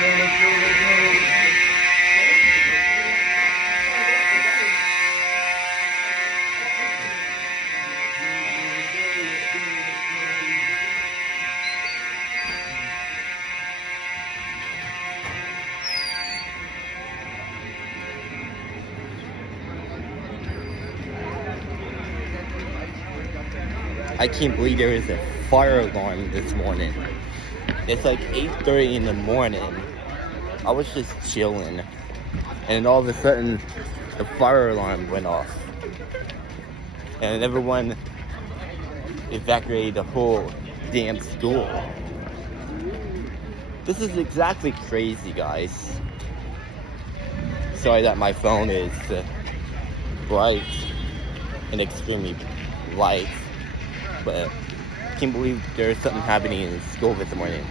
I can't believe there was a fire alarm this morning. It's like 8:30 in the morning. I was just chilling, and all of a sudden, the fire alarm went off, and everyone evacuated the whole damn school. This is exactly crazy, guys. Sorry that my phone is bright and extremely light, but I can't believe there's something happening in school this morning.